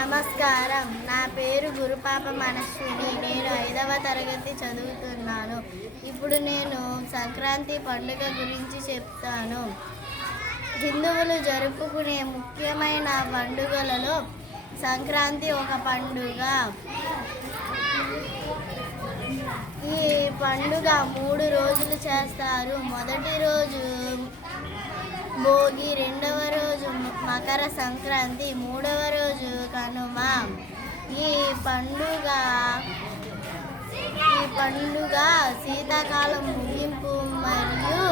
నమస్కారం. నా పేరు గురుపాప మనస్విని. నేను 5వ తరగతి చదువుతున్నాను. ఇప్పుడు నేను సంక్రాంతి పండుగ గురించి చెప్తాను. హిందువులు జరుపుకునే ముఖ్యమైన పండుగలలో సంక్రాంతి ఒక పండుగ. ఈ పండుగ 3 రోజులు చేస్తారు. మొదటి రోజు భోగి, రెండవ రోజు మకర సంక్రాంతి, మూడవ రోజు కనుమ. ఈ పండుగ శీతాకాలం ముగింపు మరియు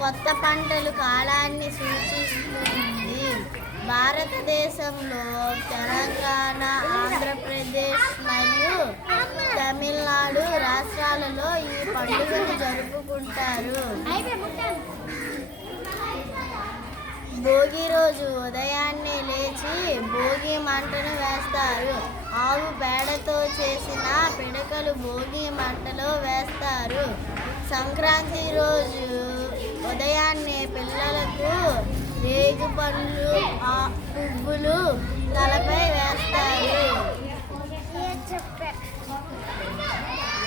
కొత్త పంటలు కాలాన్ని సూచిస్తుంది. భారతదేశంలో తెలంగాణ, ఆంధ్రప్రదేశ్ మరియు తమిళనాడు రాష్ట్రాలలో ఈ పండుగను జరుపుకుంటారు. భోగి రోజు ఉదయాన్నే లేచి భోగి మంటను వేస్తారు. ఆవు పేడతో చేసిన పిడకలు భోగి మంటలో వేస్తారు. సంక్రాంతి రోజు ఉదయాన్నే పిల్లలకు రేగుపండ్లు, పువ్వులు తలపై వేస్తారు.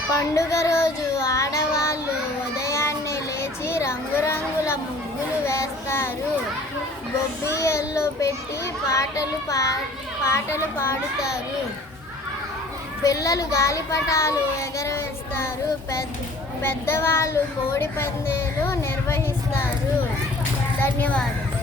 పండుగ రోజు ఆడవాళ్ళు ఉదయాన్నే లేచి రంగురంగుల ముగ్గులు వేస్తారు. గొబ్బియ్యల్లో పెట్టి పాటలు పాడుతారు. పిల్లలు గాలిపటాలు ఎగరవేస్తారు. పెద్దవాళ్ళు కోడి పందేలు నిర్వహిస్తారు. ధన్యవాదాలు.